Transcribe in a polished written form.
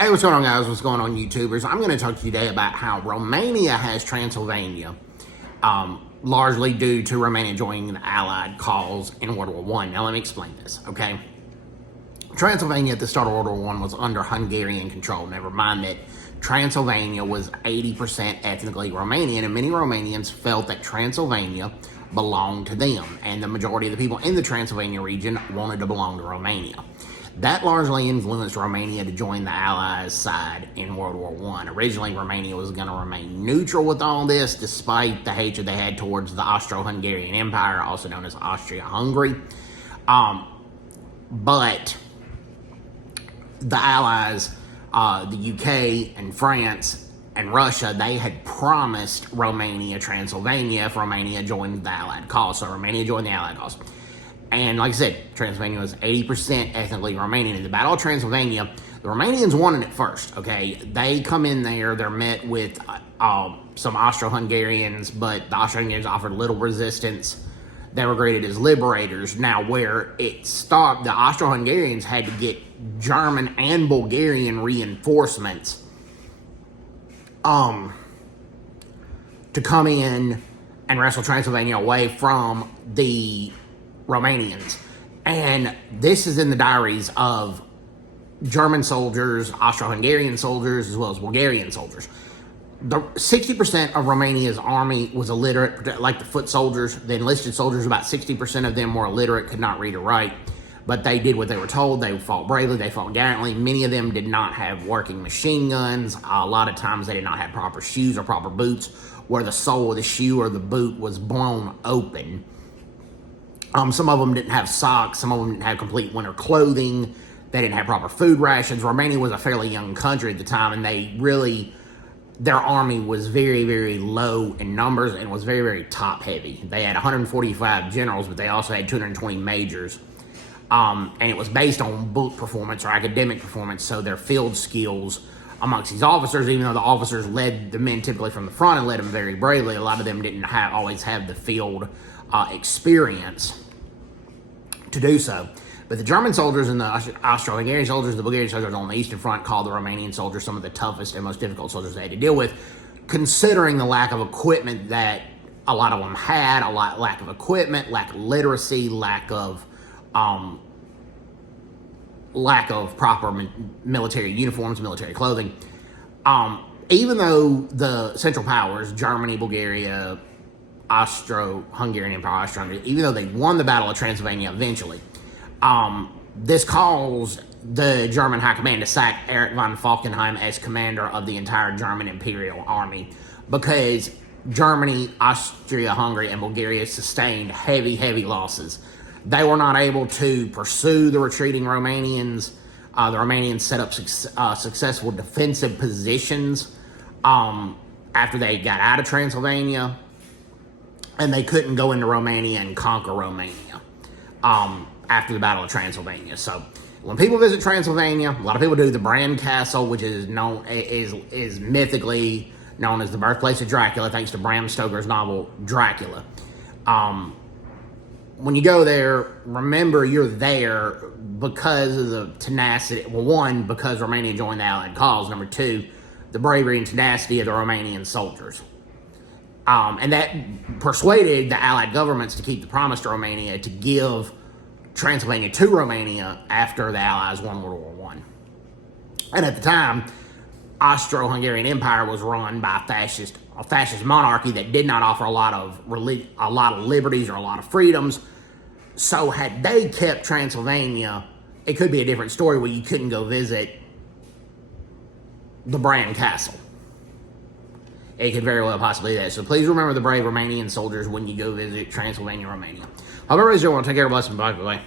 Hey, what's going on, guys? What's going on, YouTubers? I'm going to talk to you today about how Romania has Transylvania, largely due to Romania joining the Allied cause in World War I. Now, let me explain this, okay? Transylvania at the start of World War I was under Hungarian control. Never mind that Transylvania was 80% ethnically Romanian, and many Romanians felt that Transylvania belonged to them, and the majority of the people in the Transylvania region wanted to belong to Romania. That largely influenced Romania to join the Allies' side in World War I. Originally, Romania was going to remain neutral with all this, despite the hatred they had towards the Austro-Hungarian Empire, also known as Austria-Hungary. But the Allies, the UK and France and Russia, they had promised Romania Transylvania if Romania joined the Allied cause. So Romania joined the Allied cause. And like I said, Transylvania was 80% ethnically Romanian. In the Battle of Transylvania, the Romanians won it first, okay? They come in there, they're met with some Austro-Hungarians, but the Austro-Hungarians offered little resistance. They were greeted as liberators. Now, where it stopped, the Austro-Hungarians had to get German and Bulgarian reinforcements to come in and wrestle Transylvania away from the Romanians. And this is in the diaries of German soldiers, Austro-Hungarian soldiers, as well as Bulgarian soldiers. 60% of Romania's army was illiterate, like the foot soldiers. The enlisted soldiers, about 60% of them were illiterate, could not read or write, but they did what they were told. They fought bravely, they fought gallantly. Many of them did not have working machine guns. A lot of times they did not have proper shoes or proper boots, where the sole of the shoe or the boot was blown open. Some of them didn't have socks. Some of them didn't have complete winter clothing. They didn't have proper food rations. Romania was a fairly young country at the time, and their army was very, very low in numbers and was very, very top-heavy. They had 145 generals, but they also had 220 majors. And it was based on book performance or academic performance, so their field skills amongst these officers, even though the officers led the men typically from the front and led them very bravely, a lot of them didn't always have the field experience to do so. But the German soldiers and the Austro-Hungarian soldiers, the Bulgarian soldiers on the Eastern Front, called the Romanian soldiers some of the toughest and most difficult soldiers they had to deal with, considering the lack of equipment that a lot of them had, lack of equipment, lack of literacy, lack of proper military uniforms, military clothing. Even though the Central Powers, Germany, Bulgaria, Austro-Hungarian Empire, Austro-Hungary, even though they won the Battle of Transylvania eventually, this caused the German High Command to sack Erich von Falkenhayn as commander of the entire German Imperial Army, because Germany, Austria-Hungary, and Bulgaria sustained heavy, heavy losses. They were not able to pursue the retreating Romanians. The Romanians set up successful defensive positions after they got out of Transylvania, and they couldn't go into Romania and conquer Romania after the Battle of Transylvania. So when people visit Transylvania, a lot of people do the Bran Castle, which is mythically known as the birthplace of Dracula, thanks to Bram Stoker's novel Dracula. When you go there, remember you're there because of the tenacity. Well, one, because Romania joined the Allied cause. Number two, the bravery and tenacity of the Romanian soldiers. And that persuaded the Allied governments to keep the promise to Romania to give Transylvania to Romania after the Allies won World War I. And at the time, Austro-Hungarian Empire was run by a fascist monarchy that did not offer a lot of liberties or a lot of freedoms. So had they kept Transylvania, it could be a different story where you couldn't go visit the Bran Castle. It could very well possibly be that. So please remember the brave Romanian soldiers when you go visit Transylvania, Romania. Hope everybody's doing well. Take care, bless, and bye.